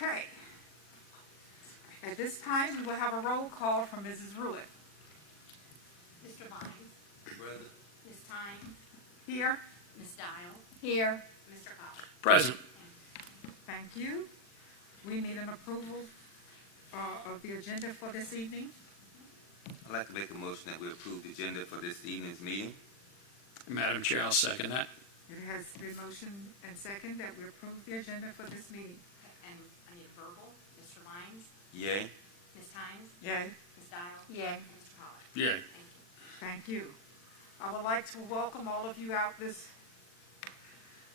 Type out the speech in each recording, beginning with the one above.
Okay. At this time, we will have a roll call from Mrs. Ruitt. Mr. Lyons. Present. Ms. Tynes. Here. Ms. Dial. Here. Mr. Collins. Present. Thank you. We need an approval of the agenda for this evening. I'd like to make a motion that we approve the agenda for this evening's meeting. Madam Chair, I'll second that. It has been motion and second that we approve the agenda for this meeting. And I need a verbal. Mr. Lyons. Yay. Ms. Tynes. Yay. Ms. Dial. Yay. And Mr. Collins. Yay. Thank you. Thank you. I would like to welcome all of you out this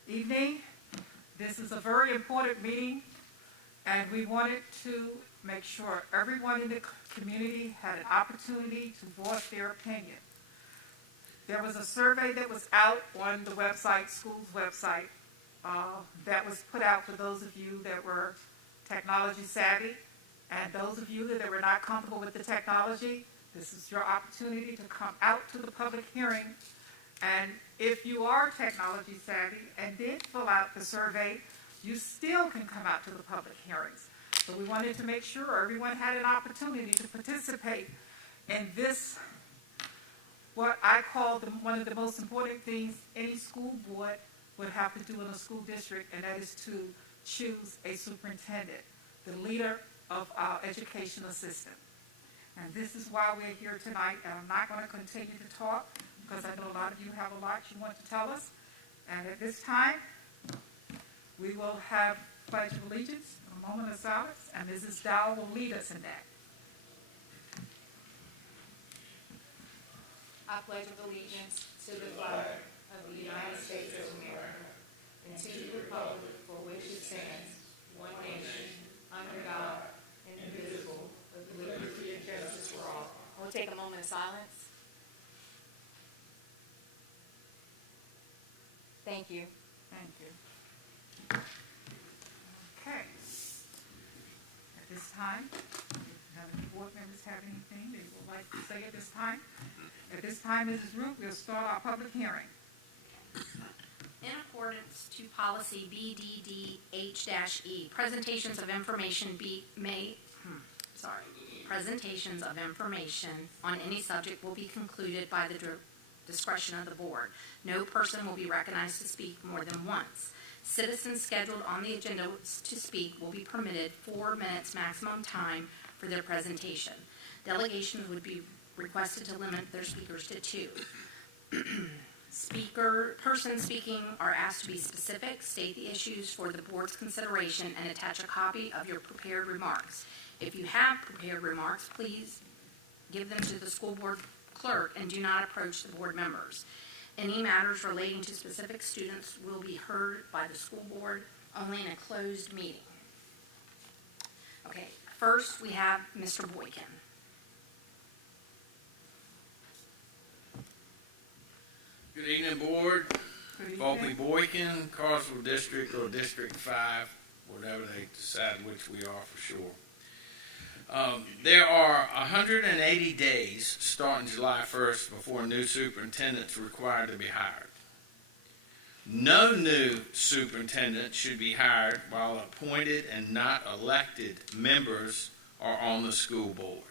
evening. This is a very important meeting, and we wanted to make sure everyone in the community had an opportunity to voice their opinion. There was a survey that was out on the website, school's website, that was put out for those of you that were technology savvy, and those of you that were not comfortable with the technology. This is your opportunity to come out to the public hearing, and if you are technology savvy and did fill out the survey, you still can come out to the public hearings. So we wanted to make sure everyone had an opportunity to participate in this, what I call one of the most important things any school board would have to do in a school district, and that is to choose a superintendent, the leader of our educational system. And this is why we're here tonight, and I'm not going to continue to talk because I know a lot of you have a lot you want to tell us. And at this time, we will have Pledge of Allegiance, a moment of silence, and Mrs. Dow will lead us in that. I pledge allegiance to the flag of the United States of America and to the republic for which it stands, one nation, under God, indivisible, with liberty and justice for all. We'll take a moment of silence. Thank you. Thank you. Okay. At this time, if none of the board members have anything they would like to say at this time, Mrs. Root, we'll start our public hearing. In accordance to policy BDDH-E, presentations of information presentations of information on any subject will be concluded by the discretion of the board. No person will be recognized to speak more than once. Citizens scheduled on the agenda to speak will be permitted 4 minutes maximum time for their presentation. Delegations would be requested to limit their speakers to 2. Persons speaking are asked to be specific, state the issues for the board's consideration, and attach a copy of your prepared remarks. If you have prepared remarks, please give them to the school board clerk and do not approach the board members. Any matters relating to specific students will be heard by the school board only in a closed meeting. Okay, first we have Mr. Boykin. Good evening, board. Good Volpe evening. Boykin, Carswell District or District 5, whatever they decide which we are for sure. There are 180 days starting July 1st before a new superintendent is required to be hired. No new superintendent should be hired while appointed and not elected members are on the school board.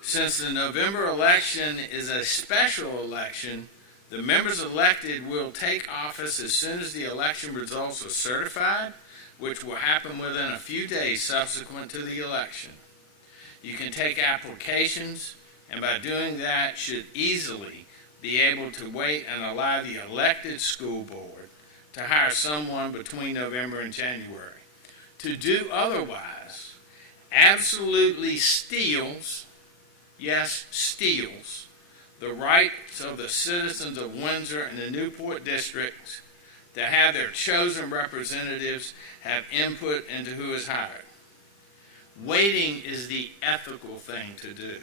Since the November election is a special election, the members elected will take office as soon as the election results are certified, which will happen within a few days subsequent to the election. You can take applications, and by doing that should easily be able to wait and allow the elected school board to hire someone between November and January. To do otherwise absolutely steals, yes, steals, the rights of the citizens of Windsor and the Newport districts to have their chosen representatives have input into who is hired. Waiting is the ethical thing to do.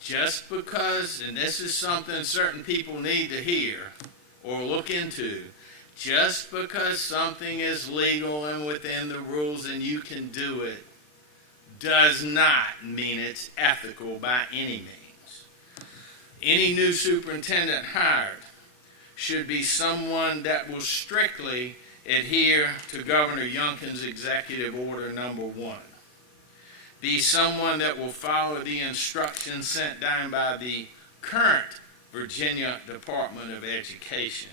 Just because, and this is something certain people need to hear or look into, just because something is legal and within the rules and you can do it does not mean it's ethical by any means. Any new superintendent hired should be someone that will strictly adhere to Governor Youngkin's Executive Order Number 1. Be someone that will follow the instructions sent down by the current Virginia Department of Education.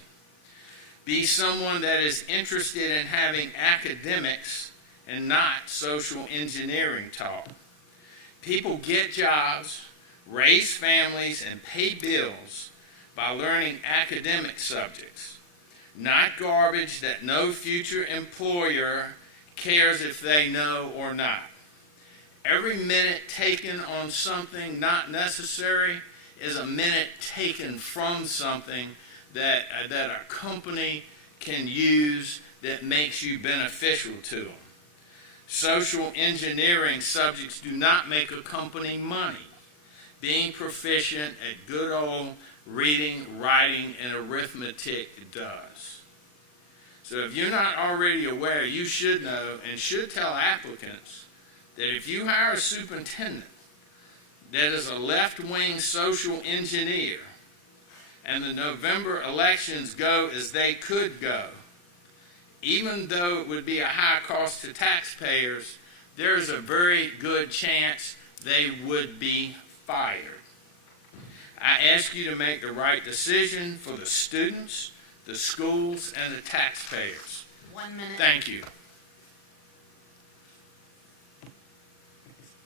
Be someone that is interested in having academics and not social engineering talk. People get jobs, raise families, and pay bills by learning academic subjects, not garbage that no future employer cares if they know or not. Every minute taken on something not necessary is a minute taken from something that a company can use that makes you beneficial to them. Social engineering subjects do not make a company money. Being proficient at good old reading, writing, and arithmetic does. So if you're not already aware, you should know and should tell applicants that if you hire a superintendent that is a left-wing social engineer and the November elections go as they could go, even though it would be a high cost to taxpayers, there is a very good chance they would be fired. I ask you to make the right decision for the students, the schools, and the taxpayers. 1 minute. Thank you.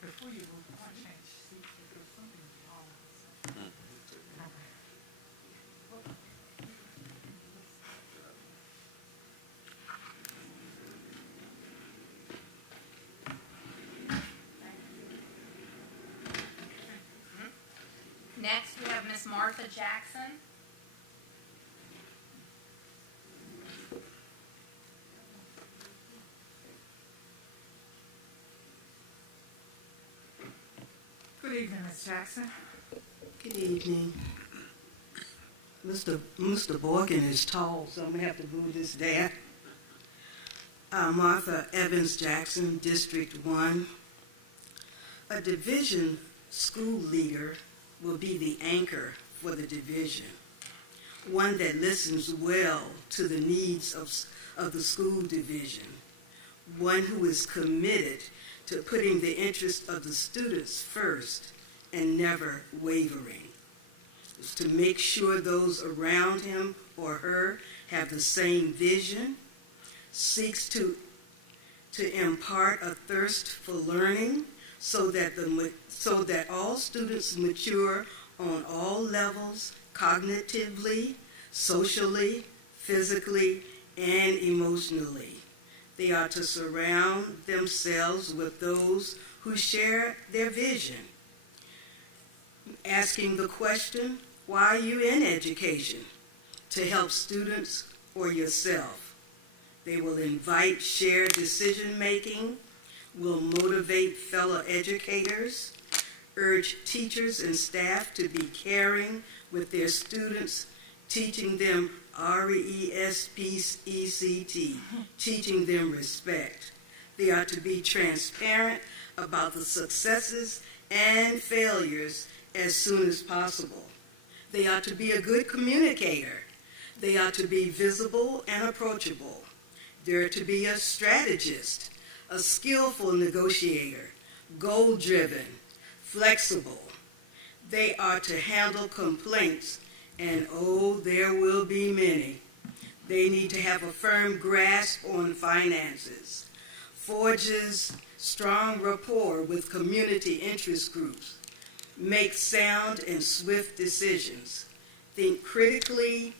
Before you move on, change seats, if there's something wrong. Next, we have Miss Martha Jackson. Good evening, Ms. Jackson. Good evening. Mr. Borgen is tall, so I'm going to have to move this down. Martha Evans Jackson, District 1. A division school leader will be the anchor for the division, one that listens well to the needs of the school division, one who is committed to putting the interest of the students first and never wavering, to make sure those around him or her have the same vision, seeks to impart a thirst for learning so that all students mature on all levels, cognitively, socially, physically, and emotionally. They are to surround themselves with those who share their vision. Asking the question, why are you in education? To help students or yourself. They will invite shared decision-making, will motivate fellow educators, urge teachers and staff to be caring with their students, teaching them RESPECT, teaching them respect. They are to be transparent about the successes and failures as soon as possible. They are to be a good communicator. They are to be visible and approachable. They're to be a strategist, a skillful negotiator, goal-driven, flexible. They are to handle complaints, and oh, there will be many. They need to have a firm grasp on finances, forges strong rapport with community interest groups, make sound and swift decisions, think critically,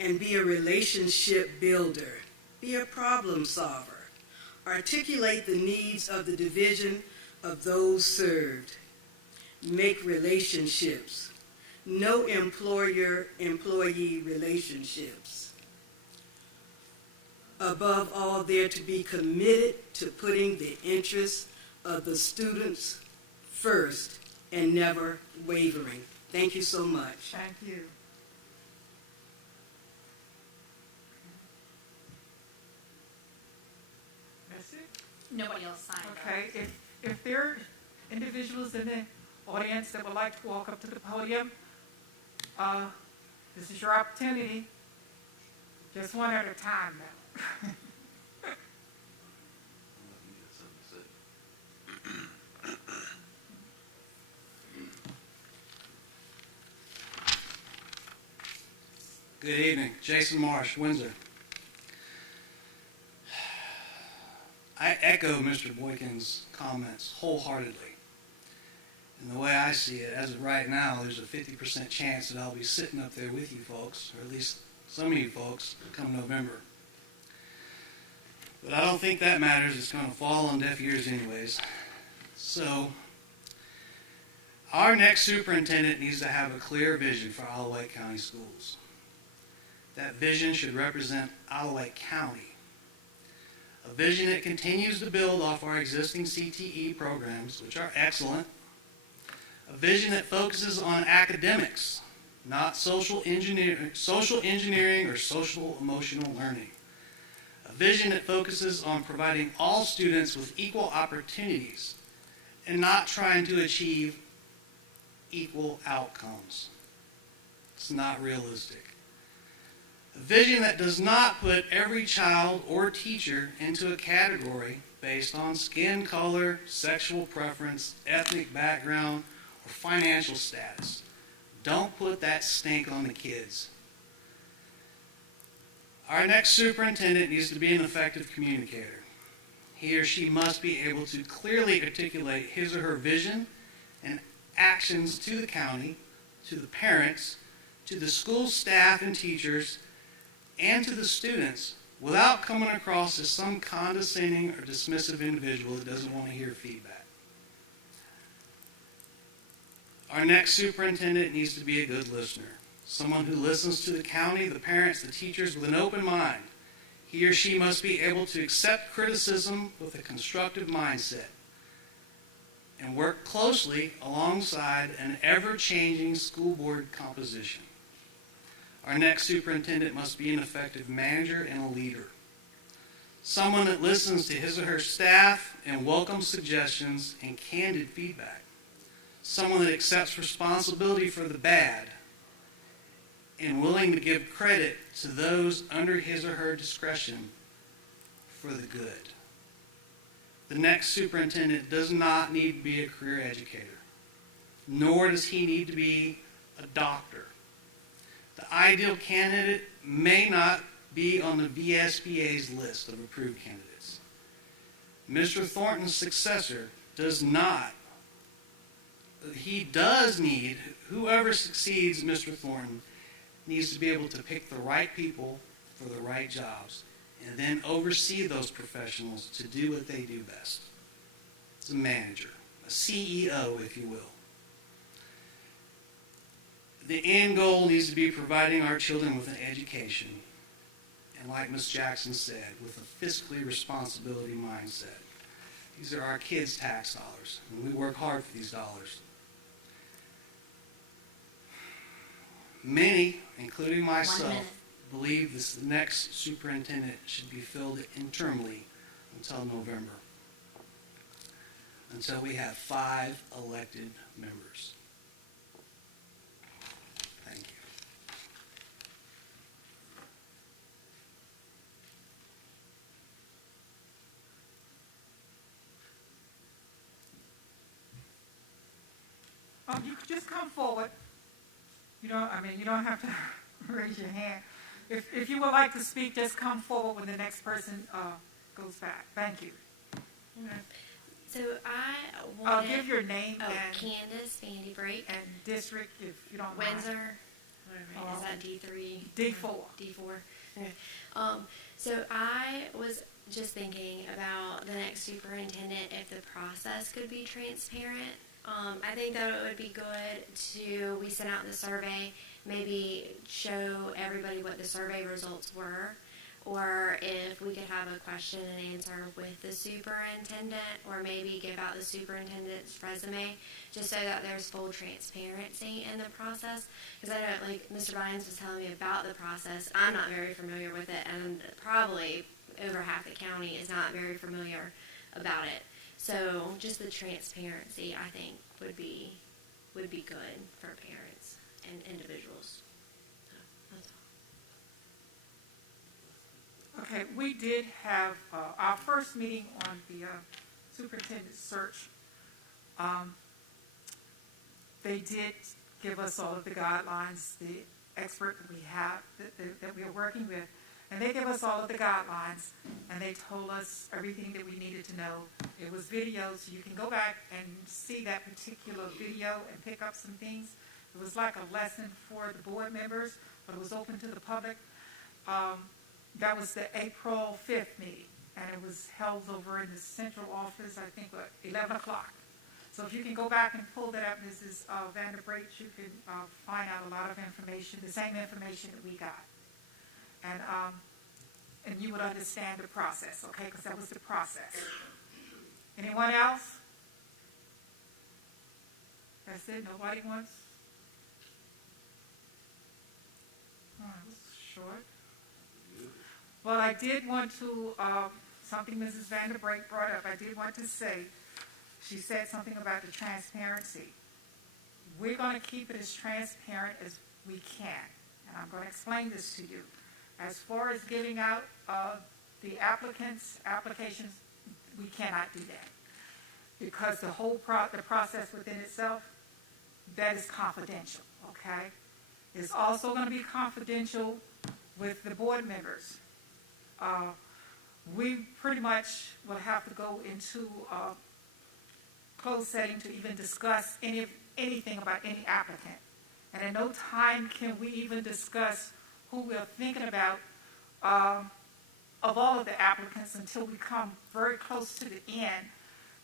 and be a relationship builder, be a problem solver, articulate the needs of the division of those served, make relationships, no employer-employee relationships. Above all, they're to be committed to putting the interests of the students first and never wavering. Thank you so much. Thank you. That's it? Nobody else signed up. Okay, if there are individuals in the audience that would like to walk up to the podium, this is your opportunity. Just one at a time now. Good evening. Jason Marsh, Windsor. I echo Mr. Boykin's comments wholeheartedly. And the way I see it, as of right now, there's a 50% chance that I'll be sitting up there with you folks, or at least some of you folks, come November. But I don't think that matters. It's going to fall on deaf ears anyways. So, our next superintendent needs to have a clear vision for Wight County Schools. That vision should represent Alawite County. A vision that continues to build off our existing CTE programs, which are excellent. A vision that focuses on academics, not social engineering or social emotional learning. A vision that focuses on providing all students with equal opportunities and not trying to achieve equal outcomes. It's not realistic. A vision that does not put every child or teacher into a category based on skin color, sexual preference, ethnic background, or financial status. Don't put that stink on the kids. Our next superintendent needs to be an effective communicator. He or she must be able to clearly articulate his or her vision and actions to the county, to the parents, to the school staff and teachers, and to the students without coming across as some condescending or dismissive individual that doesn't want to hear feedback. Our next superintendent needs to be a good listener, someone who listens to the county, the parents, the teachers with an open mind. He or she must be able to accept criticism with a constructive mindset and work closely alongside an ever-changing school board composition. Our next superintendent must be an effective manager and a leader. Someone that listens to his or her staff and welcomes suggestions and candid feedback. Someone that accepts responsibility for the bad and willing to give credit to those under his or her discretion for the good. The next superintendent does not need to be a career educator, nor does he need to be a doctor. The ideal candidate may not be on the VSBA's list of approved candidates. Mr. Thornton's successor does not. He does need, whoever succeeds Mr. Thornton, needs to be able to pick the right people for the right jobs and then oversee those professionals to do what they do best. It's a manager, a CEO, if you will. The end goal needs to be providing our children with an education, and like Ms. Jackson said, with a fiscally responsibility mindset. These are our kids' tax dollars, and we work hard for these dollars. Many, including myself, believe this next superintendent should be filled internally until November, until we have 5 elected members. Thank you. You could just come forward. You don't have to raise your hand. If you would like to speak, just come forward when the next person goes back. Thank you. Okay. So I wanted... Give your name and Candace Vandy Break. And district, if you don't mind. Windsor. Is that D3? D4. D4. Okay. So I was just thinking about the next superintendent, if the process could be transparent. I think that it would be good we sent out the survey, maybe show everybody what the survey results were, or if we could have a question and answer with the superintendent, or maybe give out the superintendent's resume, just so that there's full transparency in the process. Because I know, like Mr. Bynes was telling me about the process, I'm not very familiar with it, and probably over half the county is not very familiar about it. So just the transparency, I think, would be good for parents and individuals. So that's Okay, we did have our first meeting on the superintendent search. They did give us all of the guidelines, the expert that we have, that we are working with, and they gave us all of the guidelines, and they told us everything that we needed to know. It was video, so you can go back and see that particular video and pick up some things. It was like a lesson for the board members, but it was open to the public. That was the April 5th meeting, and it was held over in the central office, I think, at 11 o'clock. So if you can go back and pull that up, Mrs. Vanderbreit, you can find out a lot of information, the same information that we got. And you would understand the process, okay, because that was the process. Anyone else? That's it? Nobody wants? Oh, that was short. Well, I did want to, something Mrs. Vanderbreit brought up, I did want to say, she said something about the transparency. We're going to keep it as transparent as we can, and I'm going to explain this to you. As far as giving out the applications, we cannot do that because the whole the process within itself, that is confidential, okay? It's also going to be confidential with the board members. We pretty much will have to go into closed setting to even discuss anything about any applicant. And at no time can we even discuss who we're thinking about of all of the applicants until we come very close to the end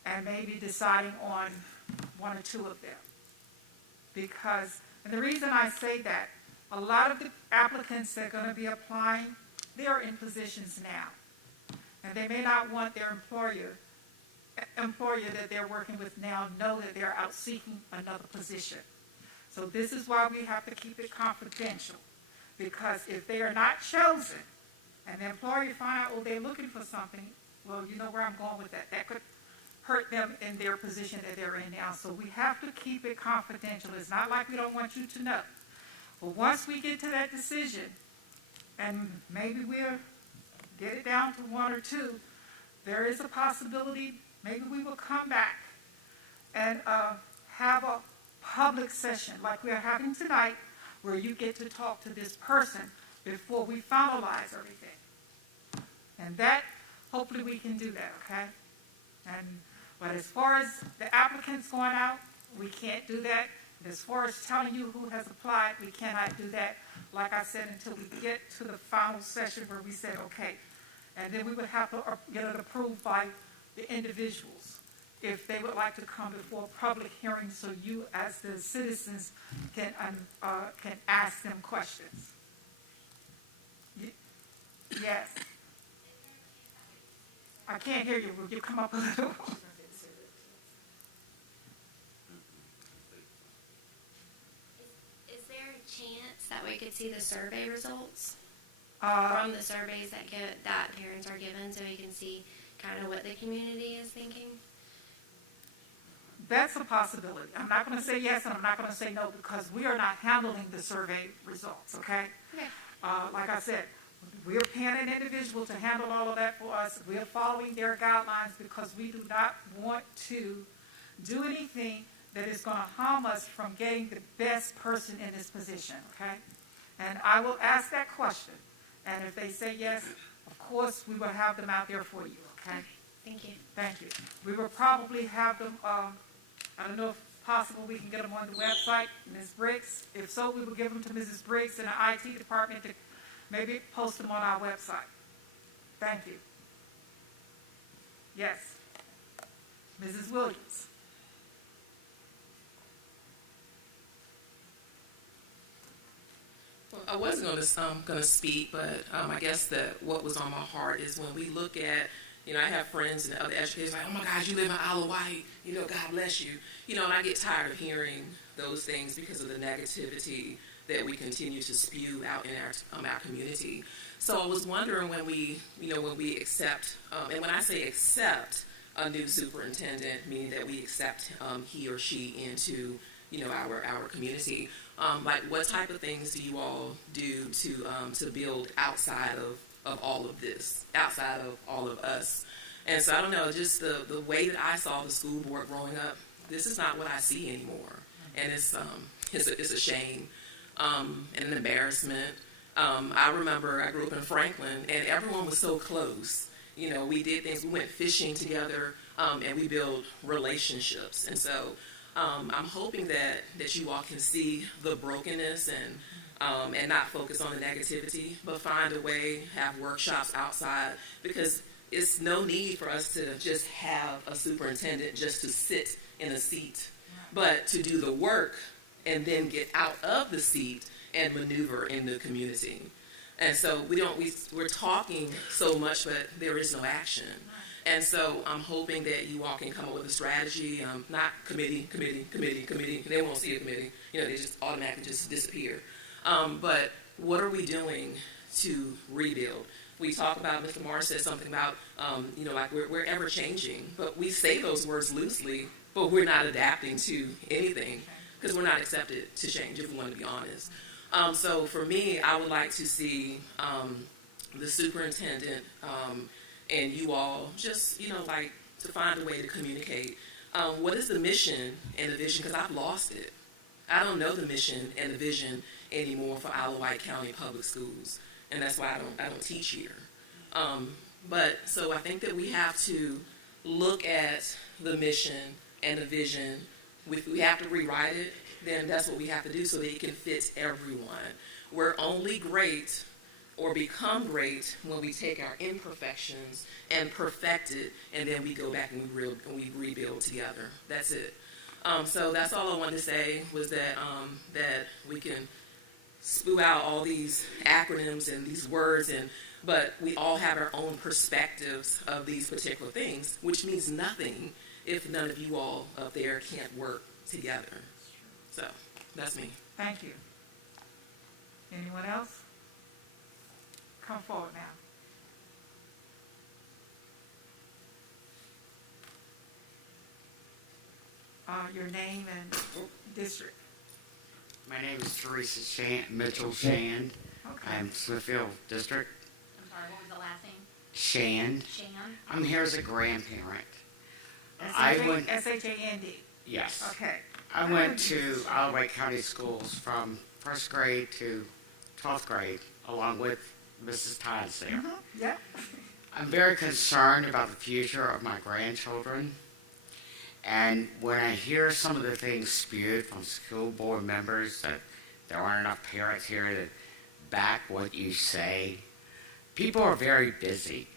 and maybe deciding on one or two of them. Because, and the reason I say that, a lot of the applicants that are going to be applying, they are in positions now. And they may not want their employer that they're working with now know that they're out seeking another position. So this is why we have to keep it confidential. Because if they are not chosen, and the employer find out, oh, they're looking for something, well, you know where I'm going with that. That could hurt them in their position that they're in now. So we have to keep it confidential. It's not like we don't want you to know. But once we get to that decision, and maybe we'll get it down to one or two, there is a possibility maybe we will come back and have a public session like we are having tonight, where you get to talk to this person before we finalize everything. And that, hopefully we can do that, okay? But as far as the applicants going out, we can't do that. And as far as telling you who has applied, we cannot do that, like I said, until we get to the final session where we said, okay. And then we would have to get it approved by the individuals if they would like to come before a public hearing, so you as the citizens can ask them questions. Yes. I can't hear you. Will you come up a little? Is there a chance that we could see the survey results From the surveys that parents are given, so we can see kind of what the community is thinking? That's a possibility. I'm not going to say yes and I'm not going to say no, because we are not handling the survey results, okay? Okay. Like I said, we are paying an individual to handle all of that for us. We are following their guidelines because we do not want to do anything that is going to harm us from getting the best person in this position, okay? And I will ask that question. And if they say yes, of course, we will have them out there for you, okay? Thank you. Thank you. We will probably have them, I don't know if possible we can get them on the website, Ms. Briggs. If so, we will give them to Mrs. Briggs in the IT department to maybe post them on our website. Thank you. Yes. Mrs. Williams. Well, I wasn't going to speak, but I guess that what was on my heart is when we look at, you know, I have friends and other educators like, oh my gosh, you live in Alawite, you know, God bless you. You know, and I get tired of hearing those things because of the negativity that we continue to spew out in our community. So I was wondering when we accept, and when I say accept a new superintendent, meaning that we accept he or she into, you know, our community, like what type of things do you all do to build outside of all of this, outside of all of us. And so I don't know, just the way that I saw the school board growing up, this is not what I see anymore. And it's a shame and an embarrassment. I remember I grew up in Franklin, and everyone was so close. You know, we did things, we went fishing together, and we built relationships. And so I'm hoping that you all can see the brokenness and not focus on the negativity, but find a way, have workshops outside, because it's no need for us to just have a superintendent just to sit in a seat, but to do the work and then get out of the seat and maneuver in the community. And so we're talking so much, but there is no action. And so I'm hoping that you all can come up with a strategy, not committee. They won't see a committee. You know, they just automatically just disappear. But what are we doing to rebuild? We talk about, Mr. Morris said something about, you know, like we're ever changing, but we say those words loosely, but we're not adapting to anything because we're not accepted to change, if we want to be honest. So for me, I would like to see the superintendent and you all just, you know, like to find a way to communicate. What is the mission and the vision? Because I've lost it. I don't know the mission and the vision anymore for Alawite County Public Schools, and that's why I don't teach here. But so I think that we have to look at the mission and the vision. If we have to rewrite it, then that's what we have to do so that it can fit everyone. We're only great or become great when we take our imperfections and perfect it, and then we go back and we rebuild together. That's it. So that's all I wanted to say was that that we can spew out all these acronyms and these words, but we all have our own perspectives of these particular things, which means nothing if none of you all up there can't work together. So that's me. Thank you. Anyone else? Come forward now. Your name and district. My name is Theresa Mitchell Shand. Okay. I'm Smithfield District. I'm sorry, what was the last name? Shand. Shan? I'm here as a grandparent. S-H-A-N-D. Yes. Okay. I went to Wight County Schools from first grade to 12th grade, along with Mrs. Tides there. Mm-hmm. Yep. I'm very concerned about the future of my grandchildren. And when I hear some of the things spewed from school board members that there aren't enough parents here to back what you say, people are very busy.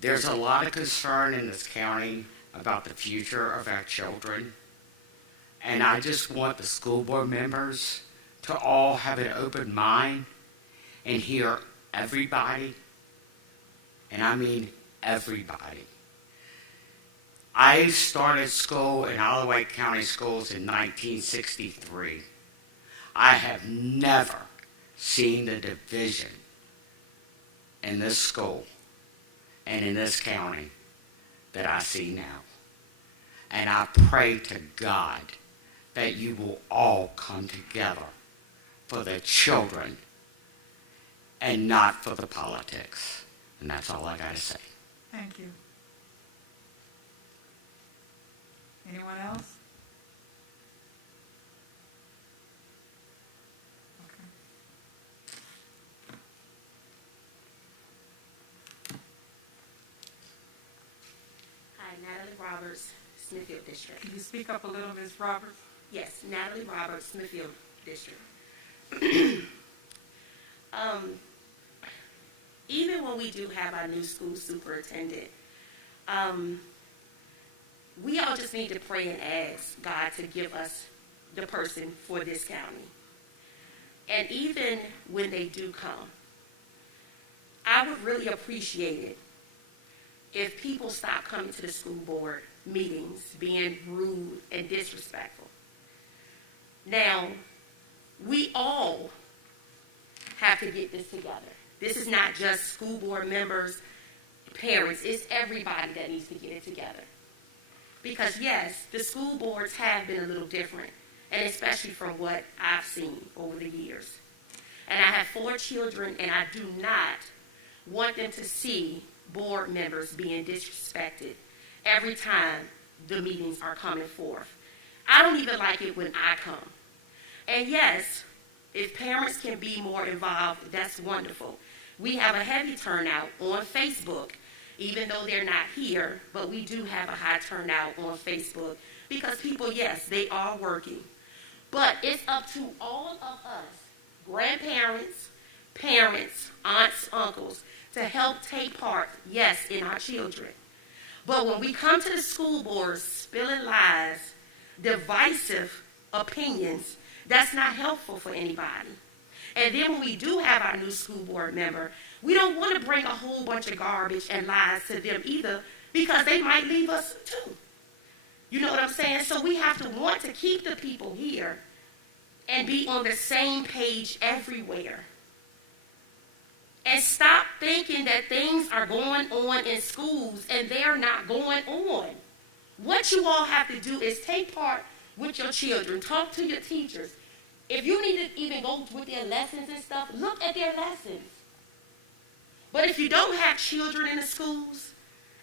There's a lot of concern in this county about the future of our children. And I just want the school board members to all have an open mind and hear everybody. And I mean everybody. I started school in Alawite County Schools in 1963. I have never seen the division in this school and in this county that I see now. And I pray to God that you will all come together for the children and not for the politics. And that's all I got to say. Thank you. Anyone else? Okay. Hi, Natalie Roberts, Smithfield District. Can you speak up a little, Ms. Roberts? Yes, Natalie Roberts, Smithfield District. Even when we do have our new school superintendent, we all just need to pray and ask God to give us the person for this county. And even when they do come, I would really appreciate it if people stop coming to the school board meetings being rude and disrespectful. Now, we all have to get this together. This is not just school board members, parents, it's everybody that needs to get it together. Because yes, the school boards have been a little different, and especially from what I've seen over the years. And I have 4 children, and I do not want them to see board members being disrespected every time the meetings are coming forth. I don't even like it when I come. And yes, if parents can be more involved, that's wonderful. We have a heavy turnout on Facebook, even though they're not here, but we do have a high turnout on Facebook because people, yes, they are working. But it's up to all of us, grandparents, parents, aunts, uncles, to help take part, yes, in our children. But when we come to the school board spilling lies, divisive opinions, that's not helpful for anybody. And then when we do have our new school board member, we don't want to bring a whole bunch of garbage and lies to them either, because they might leave us too. You know what I'm saying? So we have to want to keep the people here and be on the same page everywhere. And stop thinking that things are going on in schools and they're not going on. What you all have to do is take part with your children. Talk to your teachers. If you need to even go with their lessons and stuff, look at their lessons. But if you don't have children in the schools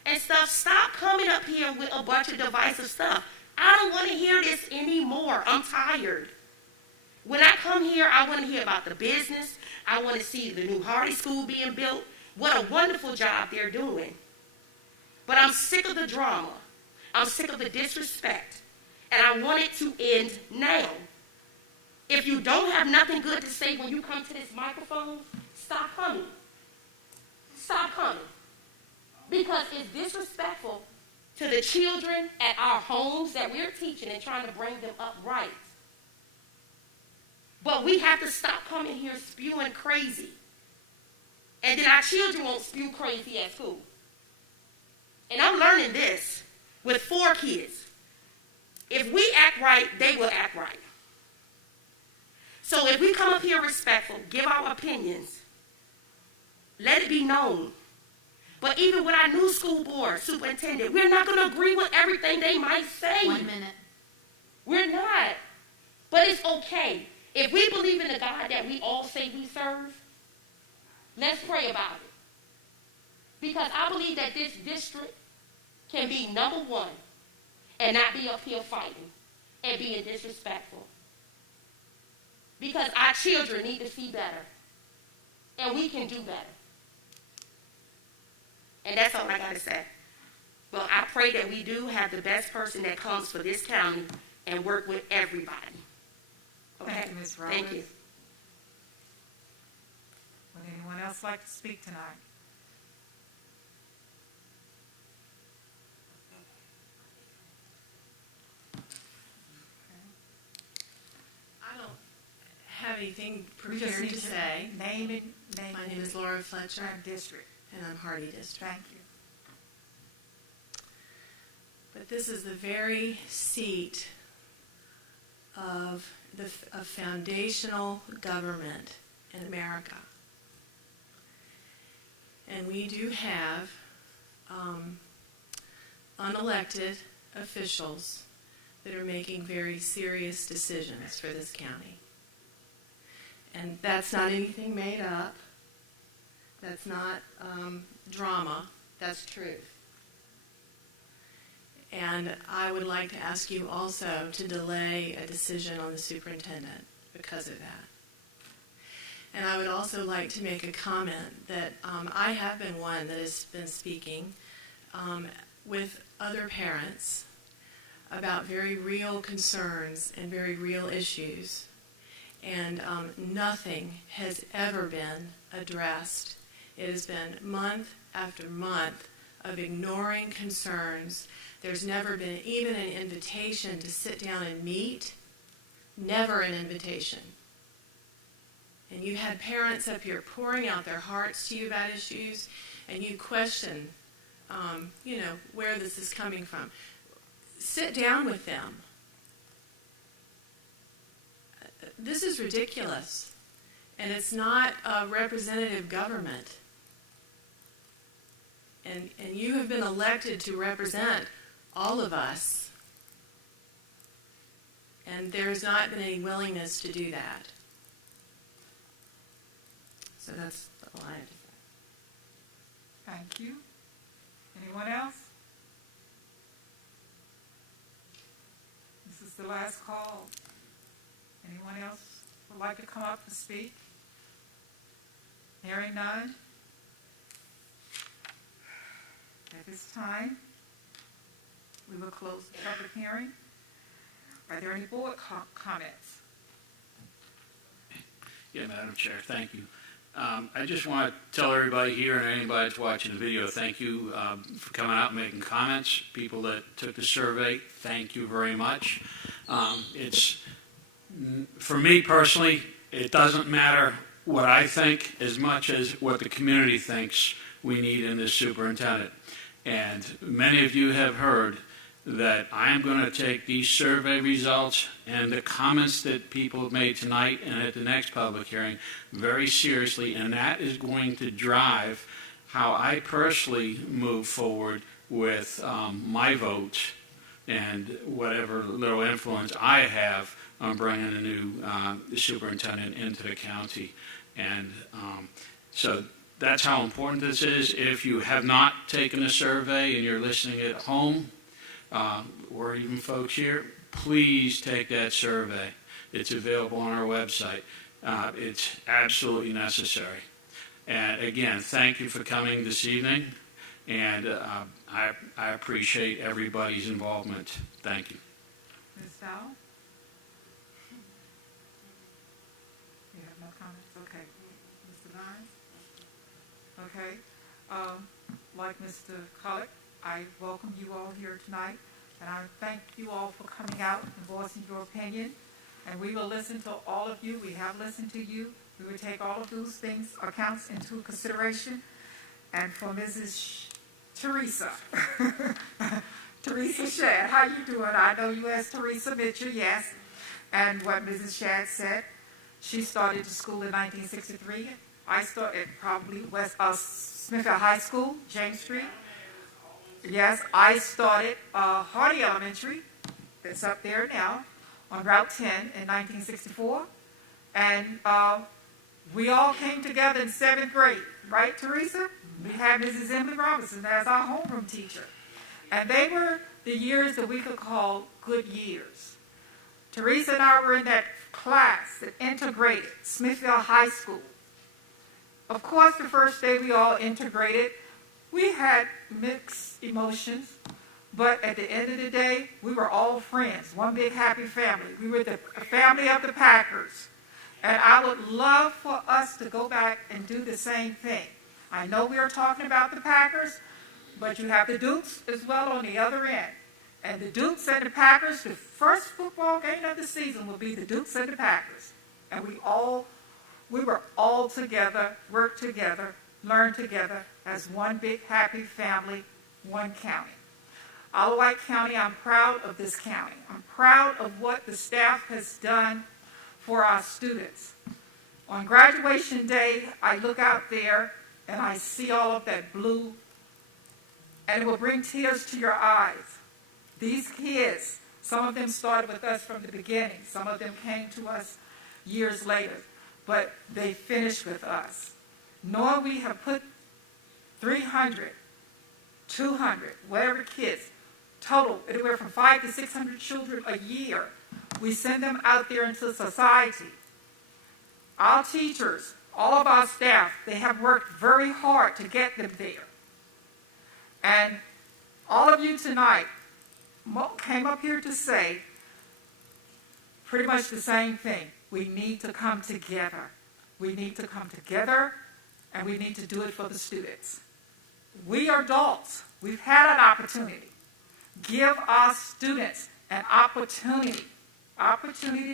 and stuff, stop coming up here with a bunch of divisive stuff. I don't want to hear this anymore. I'm tired. When I come here, I want to hear about the business. I want to see the new Hardy School being built. What a wonderful job they're doing. But I'm sick of the drama. I'm sick of the disrespect. And I want it to end now. If you don't have nothing good to say when you come to this microphone, stop coming. Stop coming. Because it's disrespectful to the children at our homes that we're teaching and trying to bring them up right. But we have to stop coming here spewing crazy. And then our children won't spew crazy at school. And I'm learning this with 4 kids. If we act right, they will act right. So if we come up here respectful, give our opinions, let it be known. But even with our new school board superintendent, we're not going to agree with everything they might say. 1 minute. We're not. But it's okay. If we believe in the God that we all say we serve, let's pray about it. Because I believe that this district can be number 1 and not be up here fighting and being disrespectful. Because our children need to see better. And we can do better. And that's all I got to say. Well, I pray that we do have the best person that comes for this county and work with everybody. Okay? Thank you, Ms. Roberts. Thank you. Would anyone else like to speak tonight? I don't have anything We just prepared need to say. Name My name is Laura Fletcher, and district. and I'm Hardy District. Thank you. But this is the very seat of a foundational government in America. And we do have unelected officials that are making very serious decisions for this county. And that's not anything made up. That's not drama. That's truth. And I would like to ask you also to delay a decision on the superintendent because of that. And I would also like to make a comment that I have been one that has been speaking with other parents about very real concerns and very real issues. And nothing has ever been addressed. It has been month after month of ignoring concerns. There's never been even an invitation to sit down and meet. Never an invitation. And you had parents up here pouring out their hearts to you about issues, and you question, where this is coming from. Sit down with them. This is ridiculous, and it's not a representative government. And you have been elected to represent all of us, and there's not been any willingness to do that. So that's all I have to say. Thank you. Anyone else? This is the last call. Anyone else would like to come up to speak? Hearing none. At this time, we will close the public hearing. Are there any board comments? Yeah, Madam Chair, thank you. I just want to tell everybody here and anybody that's watching the video, thank you for coming out and making comments. People that took the survey, thank you very much. For me personally, it doesn't matter what I think as much as what the community thinks we need in this superintendent. And many of you have heard that I am going to take these survey results and the comments that people have made tonight and at the next public hearing very seriously, and that is going to drive how I personally move forward with my vote and whatever little influence I have on bringing a new superintendent into the county. And so that's how important this is. If you have not taken a survey and you're listening at home, or even folks here, please take that survey. It's available on our website. It's absolutely necessary. And again, thank you for coming this evening, and I appreciate everybody's involvement. Thank you. Ms. Dowell? You have no comments? Okay. Mr. Lyons? Okay. Like Mr. Cullick, I welcome you all here tonight, and I thank you all for coming out and voicing your opinion. And we will listen to all of you. We have listened to you. We will take all of those things, accounts into consideration. And for Mrs. Theresa, Theresa Shad, how you doing? I know you as Theresa Mitchell, yes. And what Mrs. Shad said, she started the school in 1963. I started probably Smithfield High School, James Street. Yes, I started Hardy Elementary, that's up there now, on Route 10 in 1964. And we all came together in 7th grade, right, Theresa? We had Mrs. Emily Robinson as our homeroom teacher. And they were the years that we could call good years. Theresa and I were in that class that integrated Smithfield High School. Of course, the first day we all integrated, we had mixed emotions, but at the end of the day, we were all friends, one big happy family. We were the family of the Packers. And I would love for us to go back and do the same thing. I know we are talking about the Packers, but you have the Dukes as well on the other end. And the Dukes and the Packers, the first football game of the season will be the Dukes and the Packers. And we were all together, worked together, learned together as one big happy family, one county. Alawite County, I'm proud of this county. I'm proud of what the staff has done for our students. On graduation day, I look out there and I see all of that blue, and it will bring tears to your eyes. These kids, some of them started with us from the beginning. Some of them came to us years later, but they finished with us. Knowing we have put 300, 200, whatever kids, total, anywhere from 500 to 600 children a year, we send them out there into society. Our teachers, all of our staff, they have worked very hard to get them there. And all of you tonight came up here to say pretty much the same thing. We need to come together. We need to come together, and we need to do it for the students. We are adults. We've had an opportunity. Give our students an opportunity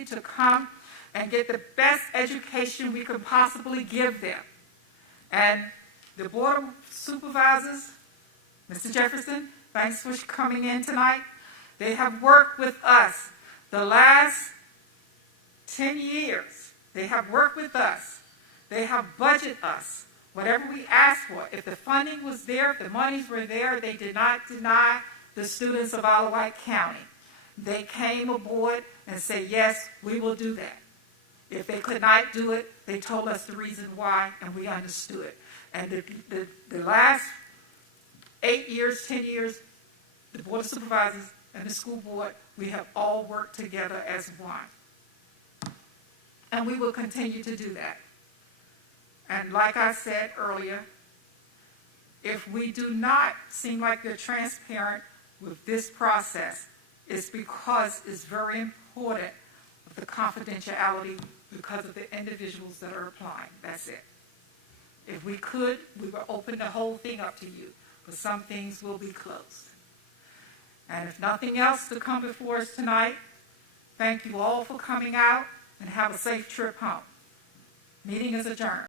to come and get the best education we could possibly give them. And the Board of Supervisors, Mr. Jefferson, thanks for coming in tonight. They have worked with us the last 10 years. They have worked with us. They have budgeted us. Whatever we asked for, if the funding was there, if the monies were there, they did not deny the students of Alawite County. They came aboard and said, yes, we will do that. If they could not do it, they told us the reason why, and we understood. And the last 8 years, 10 years, the Board of Supervisors and the school board, we have all worked together as one. And we will continue to do that. And like I said earlier, if we do not seem like they're transparent with this process, it's because it's very important of the confidentiality because of the individuals that are applying. That's it. If we could, we would open the whole thing up to you, but some things will be closed. And if nothing else to come before us tonight, thank you all for coming out and have a safe trip home. Meeting is adjourned.